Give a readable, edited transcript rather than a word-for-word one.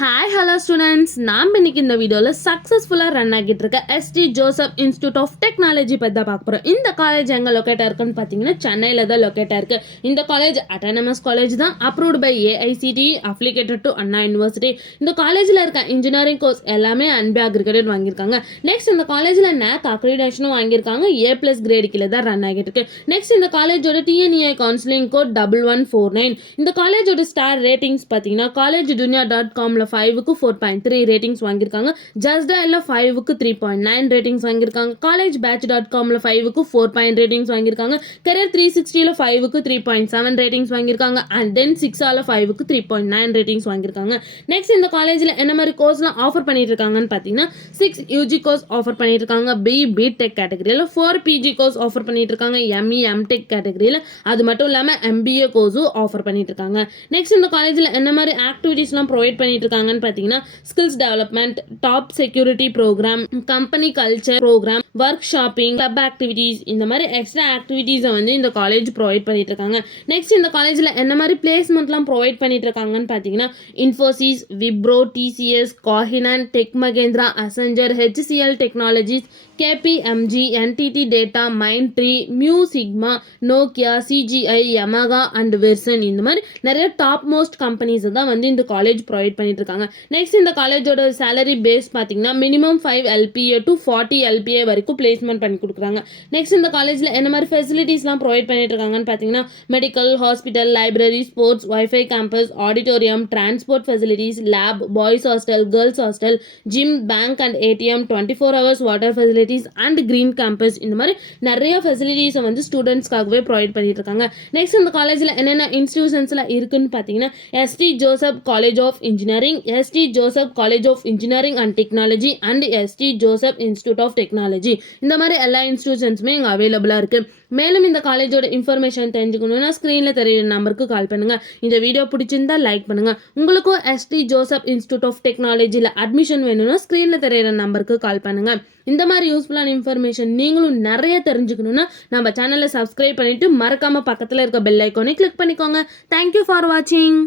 Hi hello students, நாம் இன்னைக்கு இந்த வீடியோவில் சக்ஸஸ்ஃபுல்லாக ரன் ஆகிட்டு இருக்க ST Joseph institute of technology பற்றி தான் பார்க்க போகிறோம். இந்த காலேஜ் எங்கே லொக்கேட்டாக இருக்குன்னு பார்த்தீங்கன்னா சென்னையில் தான் லொக்கேட்டாக இருக்குது. இந்த காலேஜ் அட்டானமஸ் காலேஜ் தான், approved by AICTE, affiliated to Anna university. இந்த காலேஜில் இருக்க இன்ஜினியரிங் கோர்ஸ் எல்லாமே அன்பே அக்ரிகேட்டட் வாங்கியிருக்காங்க. நெக்ஸ்ட் இந்த காலேஜில் நேக் அக்ரிடேஷனும் வாங்கியிருக்காங்க. A+ கிரேடு கீழே தான் ரன் ஆகிட்டு இருக்கு. நெக்ஸ்ட் இந்த காலேஜோட TNEI கவுன்சிலிங் கோட் 1149. இந்த காலேஜோட ஸ்டார் ரேட்டிங்ஸ் பார்த்தீங்கன்னா collegedunia.com 5க்கு 4.3 ரேட்டிங்ஸ் வாங்கியிருக்காங்க. ஜஸ்ட் டயல்ல 5க்கு 3.9 ரேட்டிங்ஸ் வாங்கியிருக்காங்க. collegebatch.com 5க்கு 4 ரேட்டிங்ஸ் வாங்கியிருக்காங்க. Career 360 5க்கு 3.7 ரேட்டிங்ஸ் வாங்கியிருக்காங்க. அண்ட் தென் 6 5க்கு 3.9 ரேட்டிங்ஸ் வாங்கியிருக்காங்க. நெக்ஸ்ட் இந்த காலேஜில் என்ன மாதிரி கோர்ஸ்லாம் ஆஃபர் பண்ணிட்டு இருக்காங்கன்னு பார்த்தீங்கன்னா 6 UG கோர்ஸ் ஆஃபர் பண்ணிட்டு இருக்காங்க. BTech கேட்டகரியில் 4 PG கோர்ஸ் ஆஃபர் பண்ணிட்டு இருக்காங்க. ME MTech கேட்டகரியில், அது மட்டும் இல்லாமல் MBA கோர்ஸும் ஆஃபர் பண்ணிட்டு இருக்காங்க. நெக்ஸ்ட் இந்த காலேஜில் என்ன மாதிரி ஆக்டிவிட்டீஸ்லாம் ப்ரொவைட் பண்ணிட்டு இருக்காங்கன்னு பார்த்தீங்கன்னா skills development, top security program, company culture program, work shopping, club activities, இந்த மாதிரி எக்ஸ்ட்ரா ஆக்டிவிட்டீஸை வந்து இந்த காலேஜ் ப்ரொவைட் பண்ணிட்டு இருக்காங்க. நெக்ஸ்ட் இந்த காலேஜில் என்ன மாதிரி பிளேஸ்மெண்ட்லாம் ப்ரொவைட் பண்ணிட்டு இருக்காங்கன்னு பார்த்தீங்கன்னா இன்ஃபோசிஸ், விப்ரோ, TCS, காஹினன், Tech Mahindra, Accenture, HCL technologies, KPMG, NTT data, Mindtree, Mu Sigma, Nokia, CGI, Yamaha and Verizon, இந்த மாதிரி நிறைய டாப் மோஸ்ட் கம்பெனிஸ் தான் வந்து இந்த காலேஜ் ப்ரொவைட் பண்ணிட்டு இருக்காங்க. நெக்ஸ்ட் இந்த காலேஜோட சேலரி பேஸ் பார்த்தீங்கன்னா மினிமம் 5 LPA to 40 LPA வரைக்கும் பிளேஸ்மெண்ட் பண்ணி கொடுக்குறாங்க. நெக்ஸ்ட் இந்த காலேஜில் என்ன மாதிரி ஃபெசிலிட்டிஸ்லாம் ப்ரொவைட் பண்ணிட்டு இருக்காங்கன்னு பார்த்தீங்கன்னா medical, hospital, library, sports, wifi campus, auditorium, transport facilities, lab, boys hostel, girls hostel, gym, bank and ATM, 24 hours water facilities and green campus, இந்த மாதிரி நிறைய ஃபெசிலிட்டிஸை வந்து ஸ்டூடெண்ட்ஸ்க்காகவே ப்ரொவைட் பண்ணிட்டு இருக்காங்க. நெக்ஸ்ட் இந்த காலேஜில் என்னென்ன இன்ஸ்டிடியூஷன்ஸில் இருக்குன்னு பார்த்தீங்கன்னா ST Joseph college of engineering, ST Joseph college of engineering and technology and ST Joseph institute of technology. இந்த மாதிரி எல்லா இன்ஸ்டிடியூஷன்ஸுமே இங்கே அவைலபிளாக இருக்குது. மேலும் இந்த காலேஜோட இன்ஃபர்மேஷன் தெரிஞ்சுக்கணுன்னா ஸ்க்ரீனில் தெரியுற நம்பருக்கு கால் பண்ணுங்கள். இந்த வீடியோ பிடிச்சிருந்தா லைக் பண்ணுங்கள். உங்களுக்கும் ST ஜோசப் இன்ஸ்டியூட் ஆஃப் டெக்னாலஜியில் அட்மிஷன் வேணும்னா ஸ்க்ரீனில் தெரியுற நம்பருக்கு கால் பண்ணுங்கள். இந்த மாதிரி யூஸ்ஃபுல்லான இன்ஃபர்மேஷன் நீங்களும் நிறைய தெரிஞ்சுக்கணுன்னா நம்ம சேனலை சப்ஸ்கிரைப் பண்ணிவிட்டு மறக்காமல் பக்கத்தில் இருக்க பெல் ஐக்கானை கிளிக் பண்ணிக்கோங்க. தேங்க்யூ ஃபார் வாட்சிங்.